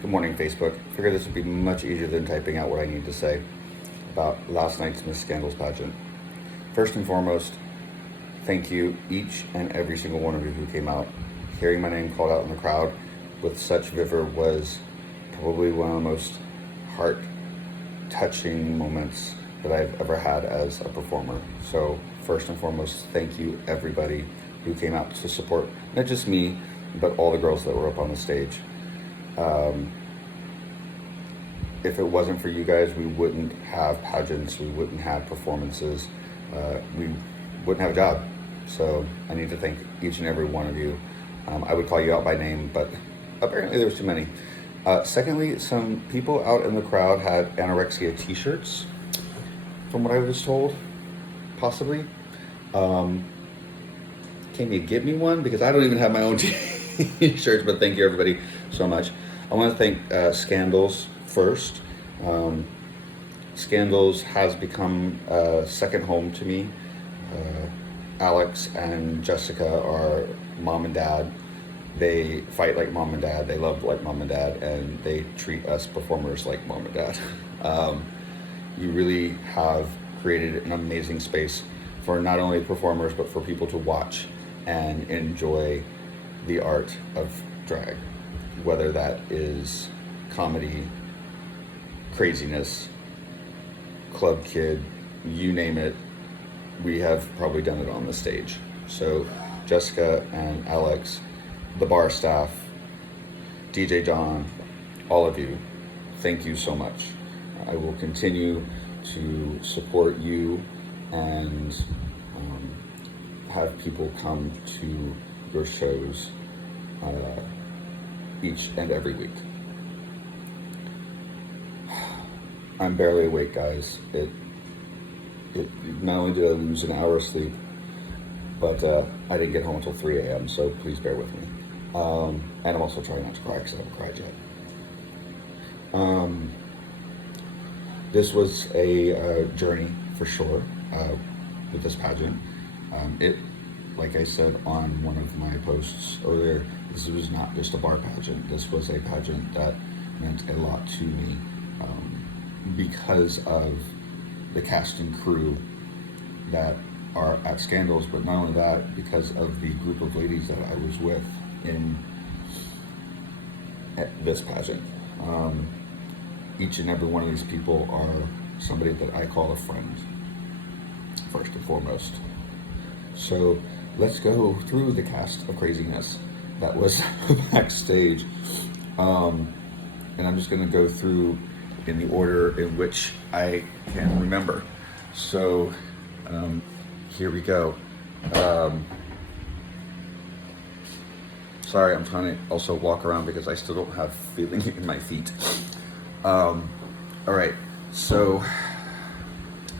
Good morning, Facebook. Figured this would be much easier than typing out what I need to say about last night's Miss Scandals pageant. First and foremost, thank you, each and every single one of you who came out. Hearing my name called out in the crowd with such vigor was probably one of the most heart-touching moments that I've ever had as a performer. So first and foremost, thank you, everybody who came out to support not just me, but all the girls that were up on the stage. If it wasn't for you guys, we wouldn't have pageants, we wouldn't have performances, we wouldn't have a job. So I need to thank each and every one of you. I would call you out by name, but apparently there was too many. Secondly, some people out in the crowd had anorexia t-shirts, from what I was told, possibly. Can you get me one? Because I don't even have my own t-shirts, but thank you everybody so much. I want to thank Scandals first. Scandals has become a second home to me. Alex and Jessica are mom and dad. They fight like mom and dad, they love like mom and dad, and they treat us performers like mom and dad. You really have created an amazing space for not only performers, but for people to watch and enjoy the art of drag, whether that is comedy, craziness, club kid, you name it, we have probably done it on the stage. So Jessica and Alex, the bar staff, DJ John, all of you, thank you so much. I will continue to support you and have people come to your shows each and every week. I'm barely awake, guys. Not only did I lose an hour of sleep, but I didn't get home until 3 a.m., so please bear with me. And I'm also trying not to cry because I haven't cried yet. This was a journey for sure with this pageant. Like I said on one of my posts earlier, this was not just a bar pageant. This was a pageant that meant a lot to me because of the cast and crew that are at Scandals, but not only that, because of the group of ladies that I was with in this pageant. Each and every one of these people are somebody that I call a friend, first and foremost. So let's go through the cast of craziness that was backstage. And I'm just gonna go through in the order in which I can remember. So here we go. Sorry, I'm trying to also walk around because I still don't have feeling in my feet. All right, so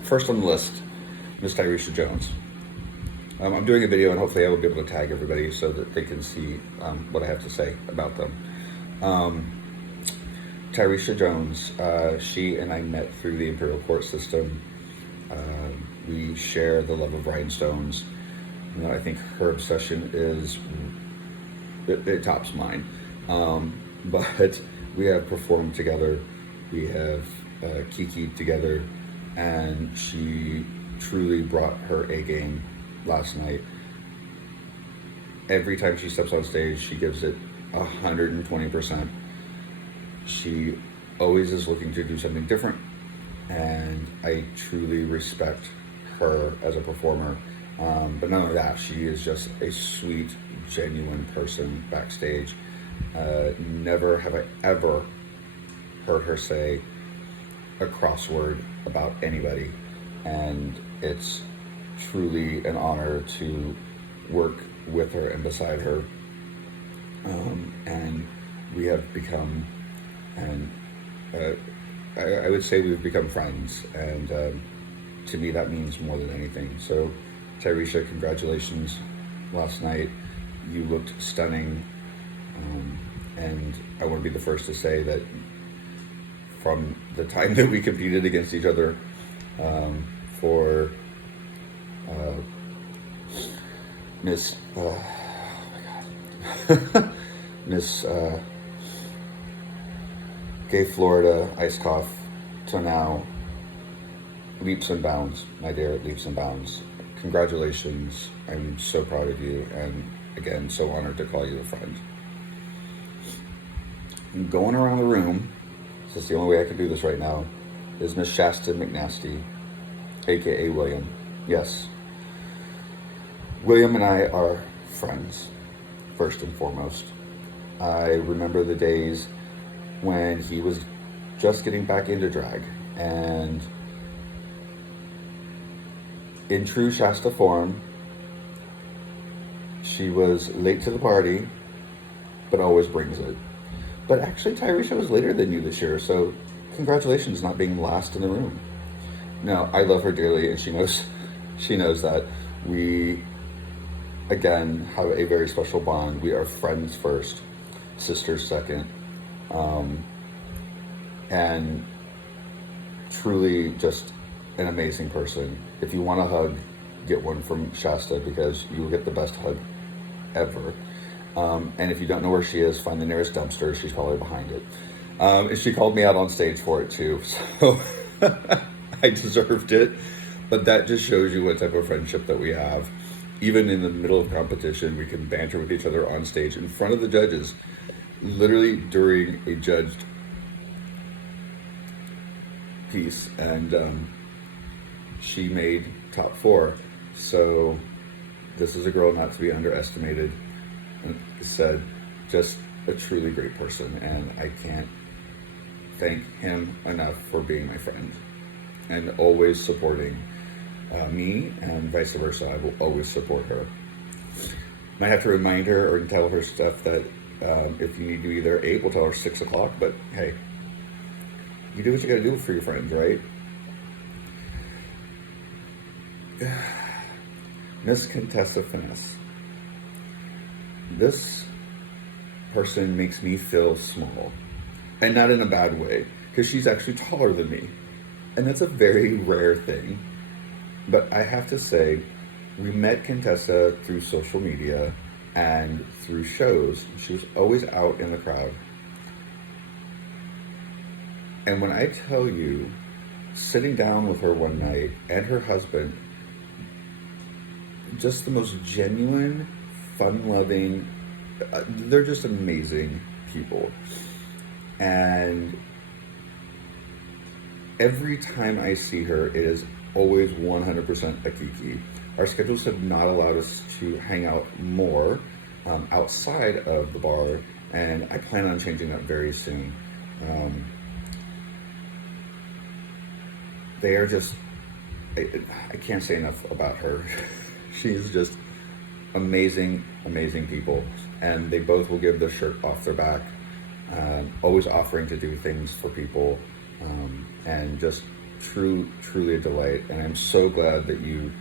first on the list, Miss Tyresha Jones. I'm doing a video and hopefully I will be able to tag everybody so that they can see what I have to say about them. Tyresha Jones, she and I met through the Imperial Court system. We share the love of rhinestones. You know, I think her obsession is, it tops mine. But we have performed together, we have kikied together, and she truly brought her A game last night. Every time she steps on stage, she gives it 120%. She always is looking to do something different, and I truly respect her as a performer. But not only that, she is just a sweet, genuine person backstage. Never have I ever heard her say a crossword about anybody, and it's truly an honor to work with her and beside her. And we have become, and I would say we've become friends, and to me that means more than anything. So Tyresha, congratulations last night. You looked stunning, and I want to be the first to say that from the time that we competed against each other for Miss, oh my God, Miss Gay Florida, Ice Cough, to now leaps and bounds, my dear, leaps and bounds. Congratulations. I'm so proud of you, and again, so honored to call you a friend. And going around the room, this is the only way I can do this right now, is Miss Shasta McNasty, aka William. Yes, William and I are friends, first and foremost. I remember the days when he was just getting back into drag, and in true Shasta form, she was late to the party, but always brings it. But actually, Tyresha was later than you this year, so congratulations not being last in the room. No, I love her dearly, and she knows that. We, again, have a very special bond. We are friends first, sisters second, and truly just an amazing person. If you want a hug, get one from Shasta, because you will get the best hug ever. And if you don't know where she is, find the nearest dumpster. She's probably behind it. And she called me out on stage for it too, so I deserved it. But that just shows you what type of friendship that we have. Even in the middle of competition, we can banter with each other on stage in front of the judges. Literally during a judged piece, and she made top 4. So this is a girl not to be underestimated. And said, just a truly great person, and I can't thank him enough for being my friend and always supporting me, and vice versa. I will always support her. Might have to remind her or tell her stuff that if you need to be there 8, we'll tell her 6 o'clock, but hey, you do what you gotta do for your friends, right? Miss Contessa Finesse. This person makes me feel small, and not in a bad way, because she's actually taller than me, and that's a very rare thing. But I have to say, we met Contessa through social media and through shows. She was always out in the crowd, and when I tell you, sitting down with her one night and her husband, just the most genuine, fun-loving, they're just amazing people. And every time I see her, it is always 100% a kiki. Our schedules have not allowed us to hang out more outside of the bar, and I plan on changing that very soon. They are just, I can't say enough about her. She's just amazing, amazing people, and they both will give their shirt off their back, always offering to do things for people, and just truly a delight. And I'm so glad that you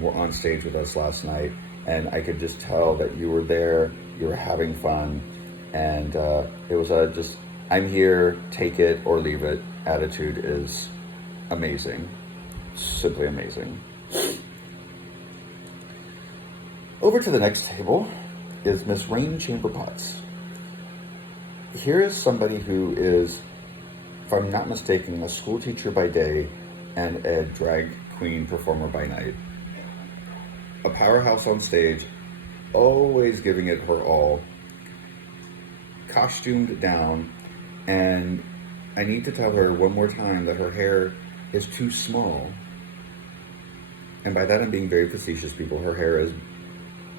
were on stage with us last night, and I could just tell that you were there, you were having fun, and it was just, I'm here, take it or leave it attitude is amazing, simply amazing. Over to the next table is Miss Rain Chamber Potts. Here is somebody who is, if I'm not mistaken, a school teacher by day and a drag queen performer by night. A powerhouse on stage, always giving it her all, costumed down, and I need to tell her one more time that her hair is too small. And by that I'm being very facetious, people. Her hair is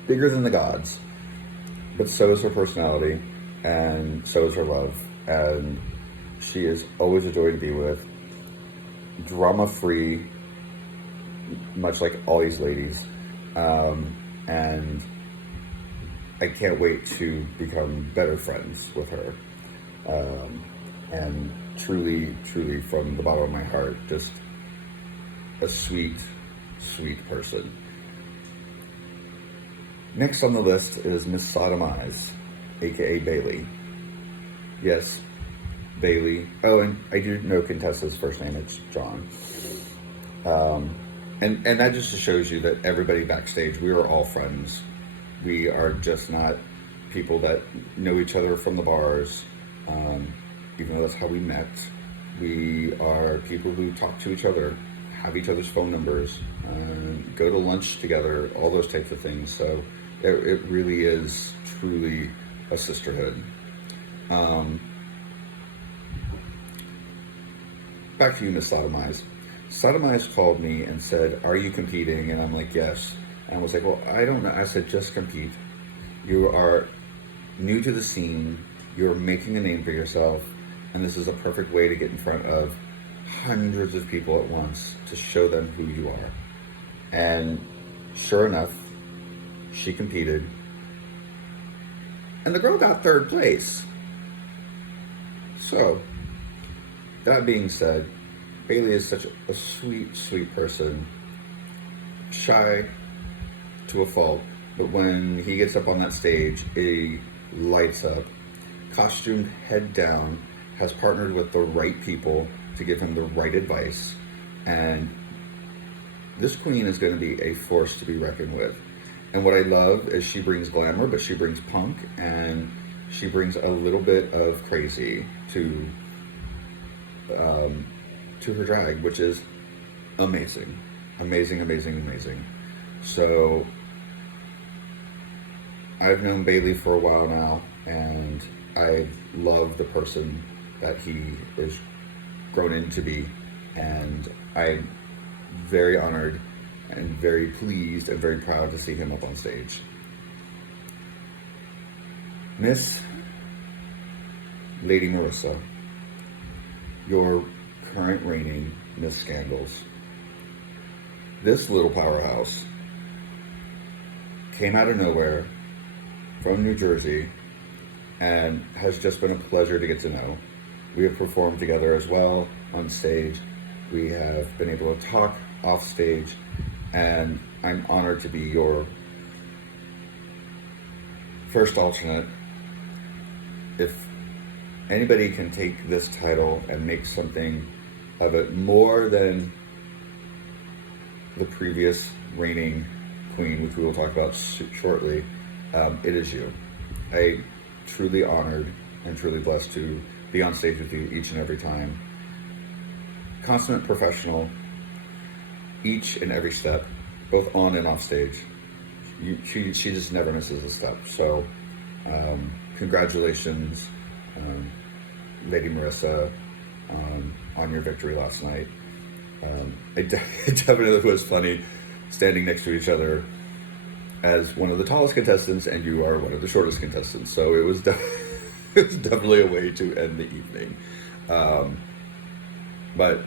bigger than the gods, but so is her personality, and so is her love, and she is always a joy to be with. Drama-free, much like all these ladies, and I can't wait to become better friends with her, and truly from the bottom of my heart, just a sweet person. Next on the list is Miss Sodomize, aka Bailey. Yes, Bailey. Oh, and I do know Contessa's first name, it's John. And that just shows you that everybody backstage, we are all friends. We are just not people that know each other from the bars. even though that's how we met. We are people who talk to each other, have each other's phone numbers, go to lunch together, all those types of things. So it really is truly a sisterhood. Back to you, Miss Sodomize. Sodomize called me and said, "Are you competing?" And I'm like, "Yes." And I was like, "Well, I don't know." I said, "Just compete. You are new to the scene. You're making a name for yourself. And this is a perfect way to get in front of hundreds of people at once to show them who you are." And sure enough, she competed. And the girl got third place. So, that being said, Bailey is such a sweet, sweet person. Shy to a fault, but when he gets up on that stage, he lights up. Costumed head down, has partnered with the right people to give him the right advice, and this queen is going to be a force to be reckoned with. And what I love is she brings glamour, but she brings punk, and she brings a little bit of crazy to her drag, which is amazing. Amazing, amazing, amazing. So I've known Bailey for a while now, and I love the person that he is grown into be, and I'm very honored and very pleased and very proud to see him up on stage. Miss Lady Marissa, your current reigning Miss Scandals. This little powerhouse came out of nowhere from New Jersey and has just been a pleasure to get to know. We have performed together as well on stage. We have been able to talk off stage, and I'm honored to be your first alternate. If anybody can take this title and make something of it more than the previous reigning queen, which we will talk about shortly, it is you. I truly honored and truly blessed to be on stage with you each and every time. Consummate professional, each and every step, both on and off stage. She just never misses a step. So, congratulations, Lady Marissa, on your victory last night. It definitely was funny standing next to each other as one of the tallest contestants and you are one of the shortest contestants. So it was, it was definitely a way to end the evening. But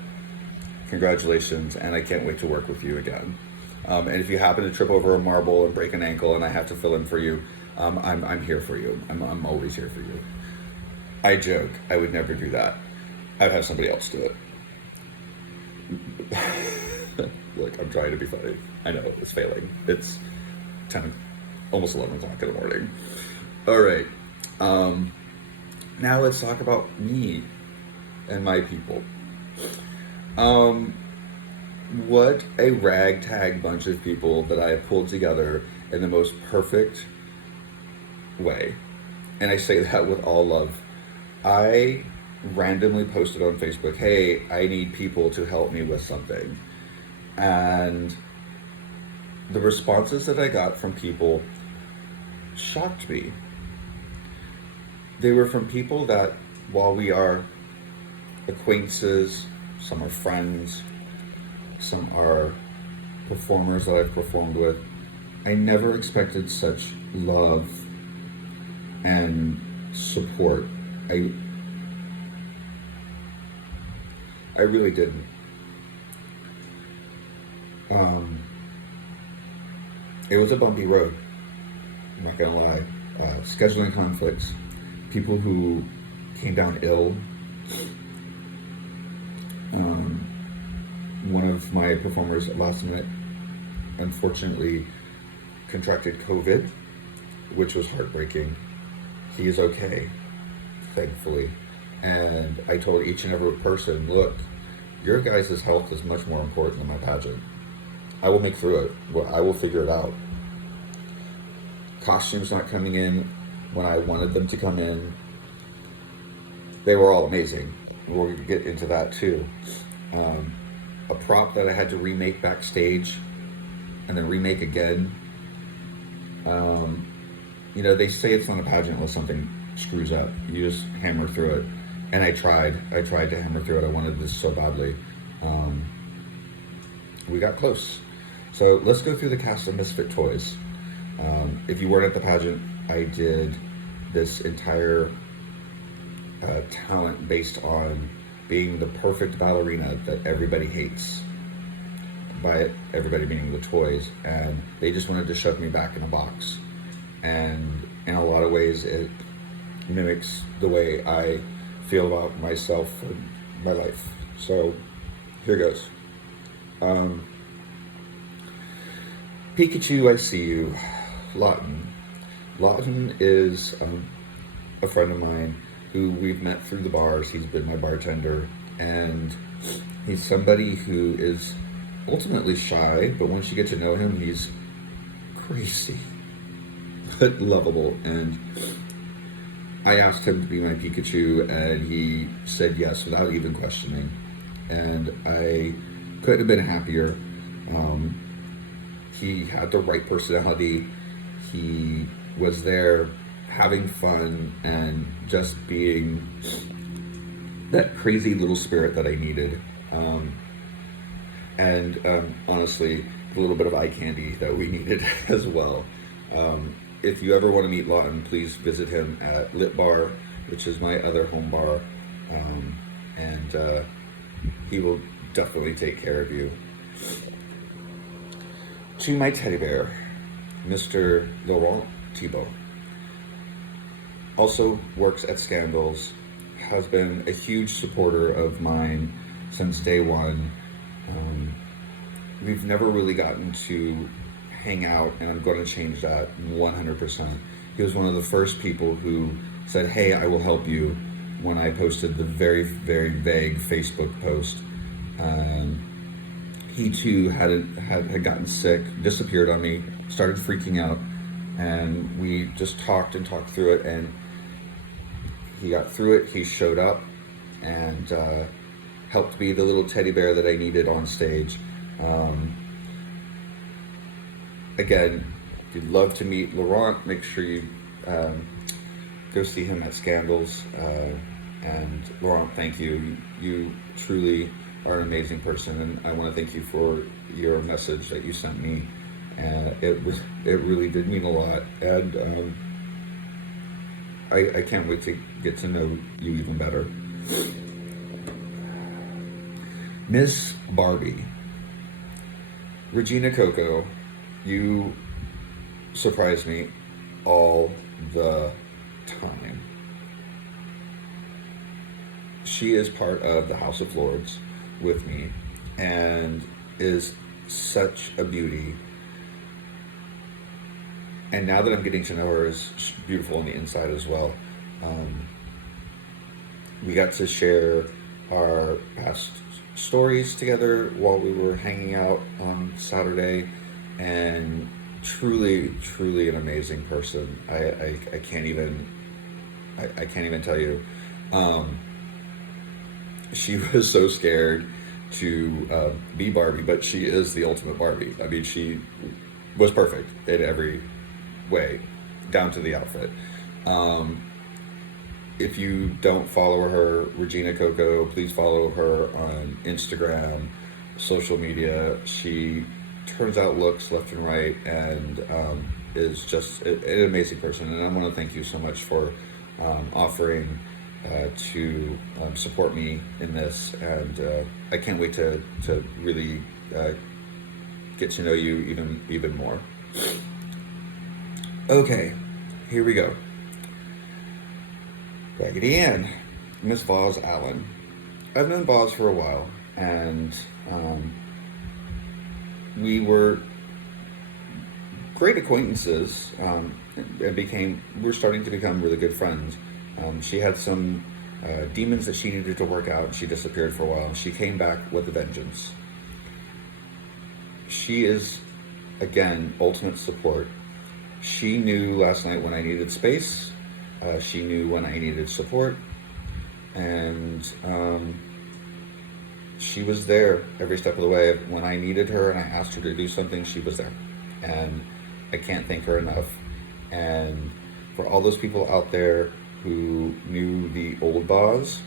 congratulations, and I can't wait to work with you again. And if you happen to trip over a marble and break an ankle and I have to fill in for you, I'm here for you. I'm always here for you. I joke, I would never do that. I'd have somebody else do it. Look, I'm trying to be funny. I know it's failing. It's 10, almost 11 o'clock in the morning. All right. Now let's talk about me and my people. What a ragtag bunch of people that I have pulled together in the most perfect way. And I say that with all love. I randomly posted on Facebook, "Hey, I need people to help me with something." And the responses that I got from people shocked me. They were from people that, while we are acquaintances, some are friends, some are performers that I've performed with, I never expected such love and support. I really didn't. It was a bumpy road, I'm not gonna lie. Scheduling conflicts, people who came down ill. One of my performers at last minute unfortunately contracted COVID, which was heartbreaking. He is okay, thankfully. And I told each and every person, look, your guys' health is much more important than my pageant. I will make through it. I will figure it out. Costumes not coming in when I wanted them to come in. they were all amazing. We'll get into that too. A prop that I had to remake backstage and then remake again. You know, they say it's not a pageant unless something screws up. You just hammer through it. And I tried to hammer through it. I wanted this so badly. We got close. So let's go through the cast of Misfit Toys. If you weren't at the pageant, I did this entire talent based on being the perfect ballerina that everybody hates. By it, everybody meaning the toys, and they just wanted to shove me back in a box. And in a lot of ways, it mimics the way I feel about myself and my life. So here goes. Pikachu, I see you. Lawton. Lawton is a friend of mine who we've met through the bars. He's been my bartender, and he's somebody who is ultimately shy, but once you get to know him, he's crazy, but lovable. And I asked him to be my Pikachu, and he said yes without even questioning. And I couldn't have been happier. He had the right personality. He was there having fun and just being that crazy little spirit that I needed. And honestly, a little bit of eye candy that we needed as well. If you ever want to meet Lawton, please visit him at Lit Bar, which is my other home bar. And he will definitely take care of you. To my teddy bear, Mr. Laurent Thibault. Also works at Scandals, has been a huge supporter of mine since day one. We've never really gotten to hang out, and I'm going to change that 100%. He was one of the first people who said, "Hey, I will help you," when I posted the very, very vague Facebook post. He too had gotten sick, disappeared on me, started freaking out, and we just talked through it, and he got through it. He showed up and helped be the little teddy bear that I needed on stage. Again, if you'd love to meet Laurent, make sure you go see him at Scandals. And Laurent, thank you. You truly are an amazing person, and I want to thank you for your message that you sent me. It really did mean a lot, and I can't wait to get to know you even better. Miss Barbie. Regina Coco, you surprise me all the time. She is part of the House of Lords with me and is such a beauty. And now that I'm getting to know her, is beautiful on the inside as well. We got to share our past stories together while we were hanging out on Saturday, and truly an amazing person. I can't even tell you. She was so scared to be Barbie, but she is the ultimate Barbie. I mean, she was perfect in every way, down to the outfit. If you don't follow her, Regina Coco, please follow her on Instagram, social media. She turns out looks left and right, and is just an amazing person. And I want to thank you so much for offering to support me in this. And I can't wait to really get to know you even more. Okay, here we go. Raggedy Ann, Miss Voz Allen. I've known Voz for a while, and we were great acquaintances, and we're starting to become really good friends. She had some demons that she needed to work out, and she disappeared for a while, and she came back with a vengeance. She is, again, ultimate support. She knew last night when I needed space. She knew when I needed support, and she was there every step of the way. When I needed her and I asked her to do something, she was there. And I can't thank her enough. And for all those people out there who knew the old Vaz,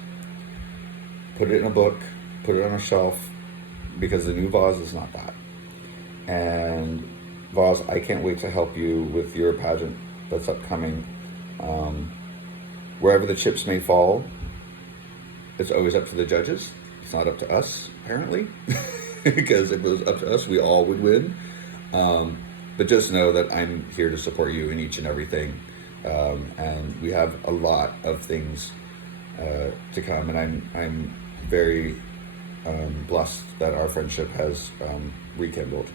put it in a book, put it on a shelf, because the new Vaz is not that. And Vaz, I can't wait to help you with your pageant that's upcoming. Wherever the chips may fall, it's always up to the judges. It's not up to us, apparently, because if it was up to us, we all would win. But just know that I'm here to support you in each and everything. And we have a lot of things to come, and I'm very blessed that our friendship has rekindled.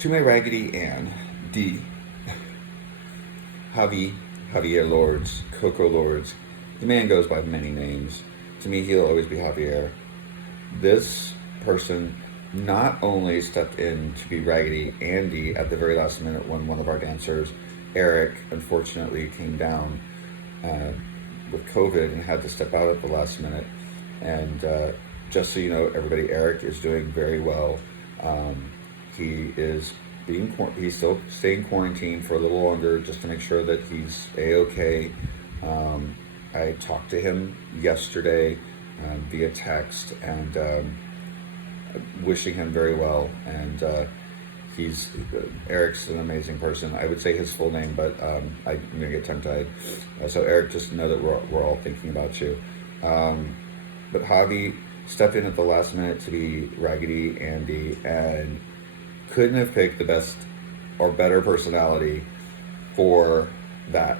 To my Raggedy Ann, D, Javier Lords, Coco Lords. The man goes by many names. To me, he'll always be Javier. This person not only stepped in to be Raggedy Andy at the very last minute when one of our dancers, Eric, unfortunately came down with COVID and had to step out at the last minute. And just so you know, everybody, Eric is doing very well. He's still staying quarantined for a little longer just to make sure that he's A-okay. I talked to him yesterday via text and wishing him very well. And Eric's an amazing person. I would say his full name, but I'm gonna get tongue-tied. So Eric, just know that we're all thinking about you. But Javi stepped in at the last minute to be Raggedy Andy and couldn't have picked the best or better personality for that,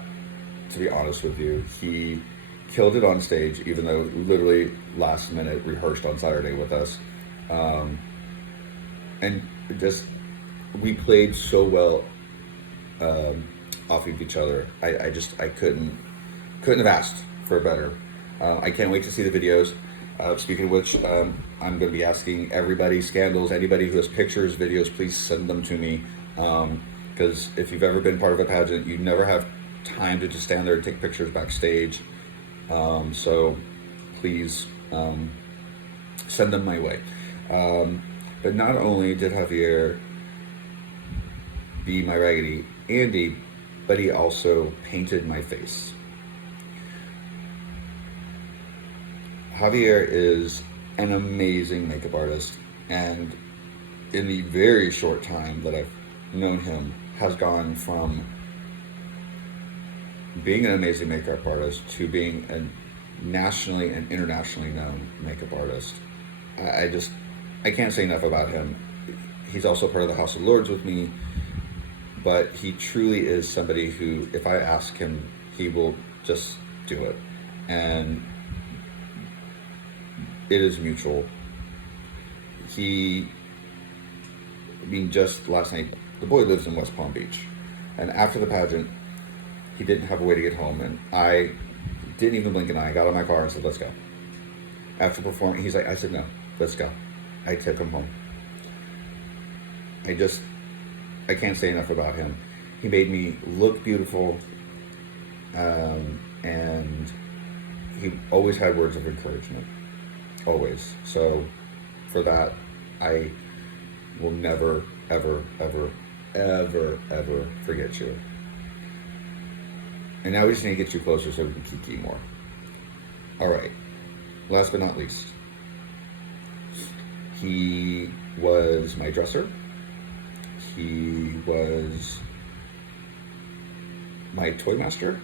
to be honest with you. He killed it on stage, even though literally last minute rehearsed on Saturday with us. And just, we played so well off of each other. I couldn't have asked for better. I can't wait to see the videos. Speaking of which, I'm going to be asking everybody, Scandals, anybody who has pictures, videos, please send them to me. Because if you've ever been part of a pageant, you never have time to just stand there and take pictures backstage. So please send them my way. But not only did Javier be my Raggedy Andy, but he also painted my face. Javier is an amazing makeup artist, and in the very short time that I've known him, has gone from being an amazing makeup artist to being a nationally and internationally known makeup artist. I can't say enough about him. He's also part of the House of Lords with me, but he truly is somebody who, if I ask him, he will just do it. And it is mutual. Just last night, the boy lives in West Palm Beach. And after the pageant, he didn't have a way to get home. And I didn't even blink an eye. I got in my car and said, let's go. After performing, I said, no, let's go. I took him home. I can't say enough about him. He made me look beautiful. And he always had words of encouragement. Always. So for that, I will never, ever, ever, ever, ever forget you. And now we just need to get you closer so we can kiki more. All right. Last but not least, he was my dresser. He was my toy master.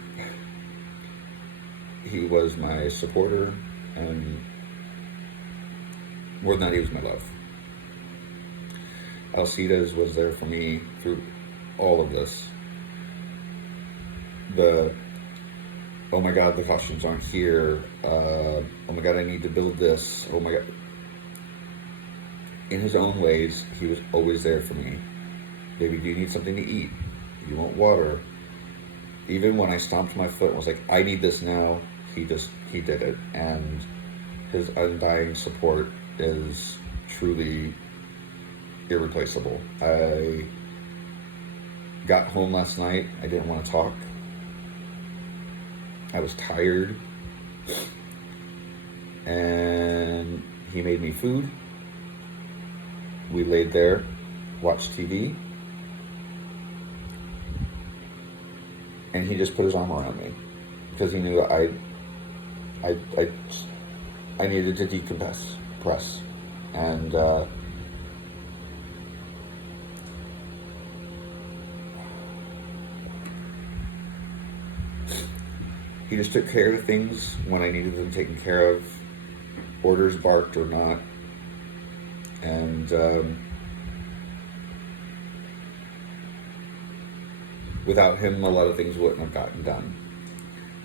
He was my supporter, and more than that, he was my love. Alcides was there for me through all of this. Oh my God, the costumes aren't here. Oh my God, I need to build this. Oh my God. In his own ways, he was always there for me. Baby, do you need something to eat? Do you want water? Even when I stomped my foot and was like, I need this now, he did it. And his undying support is truly irreplaceable. I got home last night. I didn't want to talk. I was tired, and he made me food. We laid there, watched TV, and he just put his arm around me because he knew I needed to press, and he just took care of things when I needed them taken care of, orders barked or not, and without him, a lot of things wouldn't have gotten done.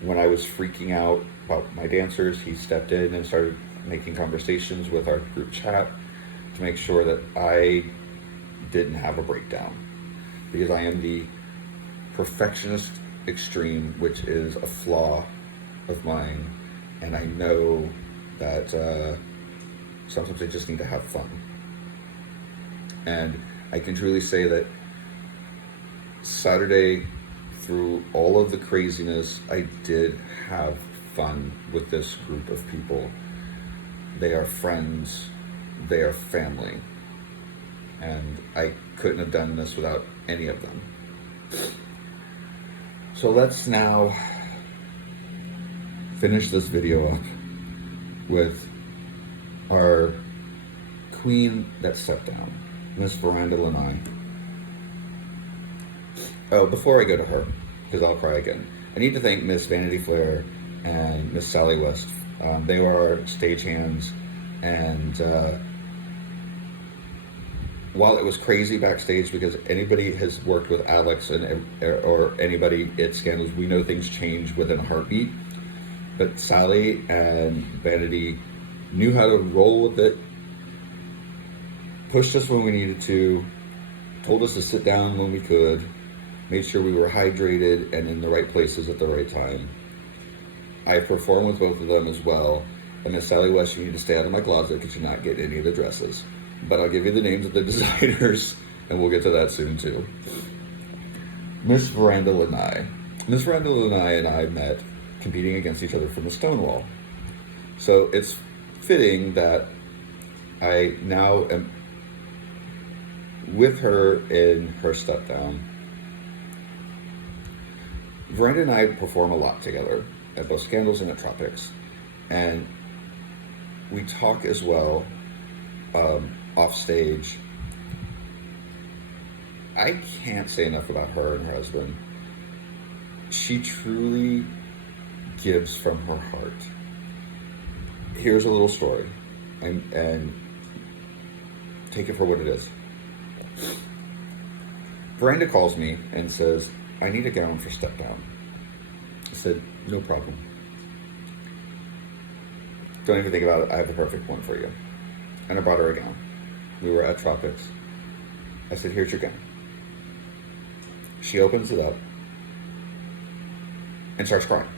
When I was freaking out about my dancers, he stepped in and started making conversations with our group chat to make sure that I didn't have a breakdown, because I am the perfectionist extreme, which is a flaw of mine, and I know that sometimes I just need to have fun. And I can truly say that Saturday, through all of the craziness, I did have fun with this group of people. They are friends, they are family, and I couldn't have done this without any of them. So let's now finish this video up with our queen that stepped down, Miss Veranda Lanai. Oh, before I go to her, because I'll cry again, I need to thank Miss Vanity Flair and Miss Sally West. They were our stagehands, and while it was crazy backstage, because anybody has worked with Alex or anybody at Scandals, we know things change within a heartbeat. But Sally and Vanity knew how to roll with it, pushed us when we needed to, told us to sit down when we could, made sure we were hydrated and in the right places at the right time. I performed with both of them as well. And Miss Sally West, you need to stay out of my closet because you're not getting any of the dresses. But I'll give you the names of the designers, and we'll get to that soon too. Miss Veranda Lanai. Miss Veranda Lanai and I met competing against each other from the Stonewall. So it's fitting that I now am with her in her step down. Veranda and I perform a lot together at both Scandals and at Tropics. And we talk as well off stage. I can't say enough about her and her husband. She truly gives from her heart. Here's a little story, and take it for what it is. Veranda calls me and says, I need a gown for step down. I said, no problem. Don't even think about it. I have the perfect one for you. And I brought her a gown. We were at Tropics. I said, here's your gown. She opens it up and starts crying.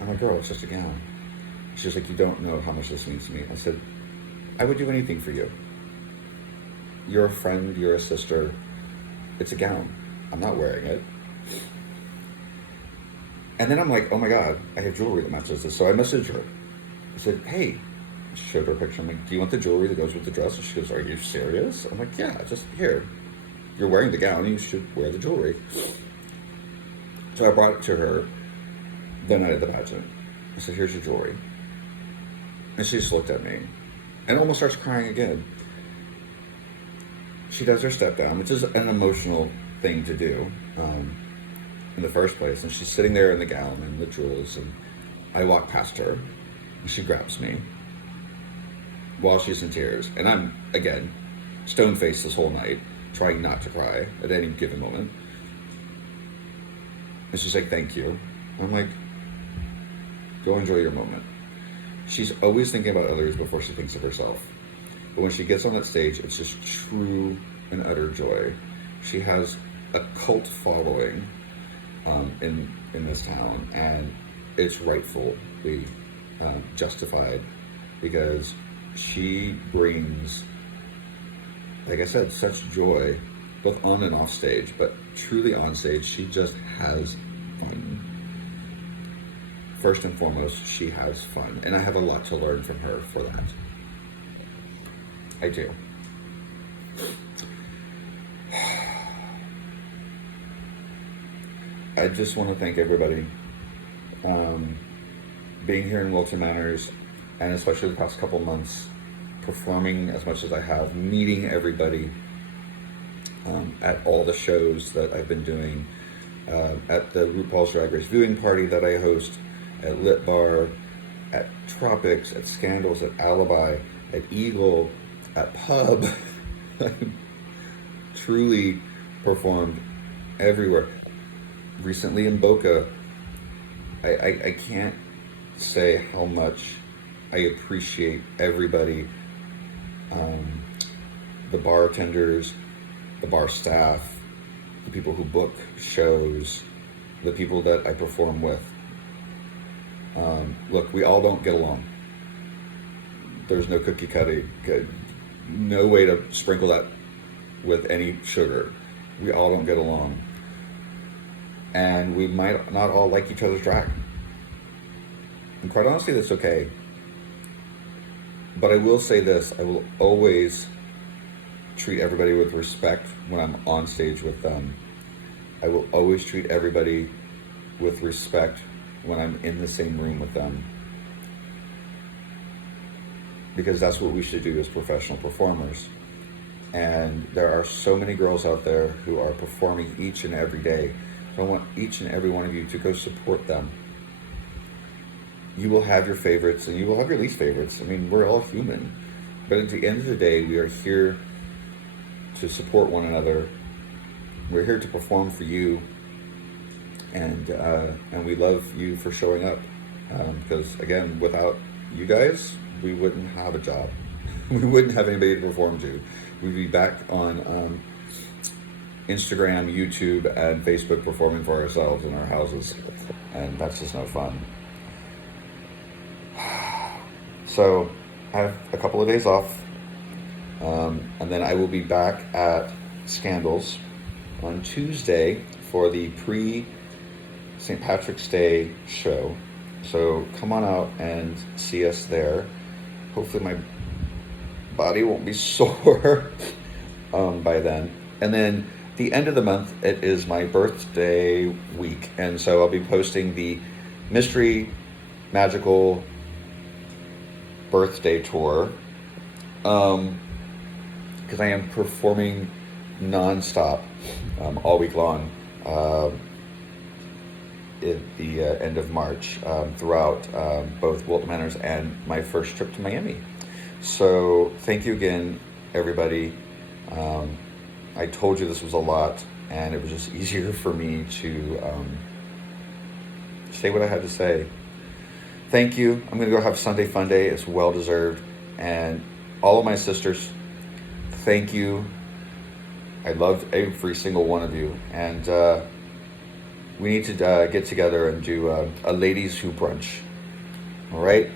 I'm like, girl, it's just a gown. She's like, you don't know how much this means to me. I said, I would do anything for you. You're a friend, you're a sister. It's a gown. I'm not wearing it. And then I'm like, oh my God, I have jewelry that matches this. So I messaged her. I said, hey, I showed her a picture. I'm like, do you want the jewelry that goes with the dress? And she goes, are you serious? I'm like, yeah, just here. You're wearing the gown, you should wear the jewelry. So I brought it to her the night of the pageant. I said, here's your jewelry. And she just looked at me and almost starts crying again. She does her step down, which is an emotional thing to do in the first place. And she's sitting there in the gown and the jewels, and I walk past her and she grabs me while she's in tears. And I'm, again, stone-faced this whole night, trying not to cry at any given moment. And she's like, thank you. I'm like, go enjoy your moment. She's always thinking about others before she thinks of herself. But when she gets on that stage, it's just true and utter joy. She has a cult following in this town, and it's rightfully justified, because she brings, like I said, such joy, both on and off stage, but truly on stage, she just has fun. first and foremost, she has fun. And I have a lot to learn from her for that. I do. I just want to thank everybody. Being here in Wilton Manors, and especially the past couple months, performing as much as I have, meeting everybody at all the shows that I've been doing, at the RuPaul's Drag Race viewing party that I host, at Lit Bar, at Tropics, at Scandals, at Alibi, at Eagle, at Pub. Truly performed everywhere. Recently in Boca. I can't say how much I appreciate everybody, the bartenders, the bar staff, the people who book shows, the people that I perform with. Look, we all don't get along. There's no cookie cutting, no way to sprinkle that with any sugar. We all don't get along. And we might not all like each other's drag. And quite honestly, that's okay. But I will say this, I will always treat everybody with respect when I'm on stage with them. I will always treat everybody with respect when I'm in the same room with them. Because that's what we should do as professional performers. And there are so many girls out there who are performing each and every day. So I want each and every one of you to go support them. You will have your favorites and you will have your least favorites. I mean, we're all human. But at the end of the day, we are here to support one another. We're here to perform for you. And we love you for showing up. Because again, without you guys, we wouldn't have a job. We wouldn't have anybody to perform to. We'd be back on Instagram, YouTube, and Facebook performing for ourselves in our houses. And that's just no fun. So I have a couple of days off. And then I will be back at Scandals on Tuesday for the pre-St. Patrick's Day show. So come on out and see us there. Hopefully my body won't be sore by then. And then the end of the month, it is my birthday week. And so I'll be posting the Mystery Magical Birthday Tour. Because I am performing non-stop all week long at the end of March throughout both Wilton Manors and my first trip to Miami. So thank you again, everybody. I told you this was a lot, and it was just easier for me to say what I had to say. Thank you. I'm going to go have Sunday Fun Day. It's well deserved. And all of my sisters, thank you. I love every single one of you. And we need to get together and do a ladies' who brunch. All right?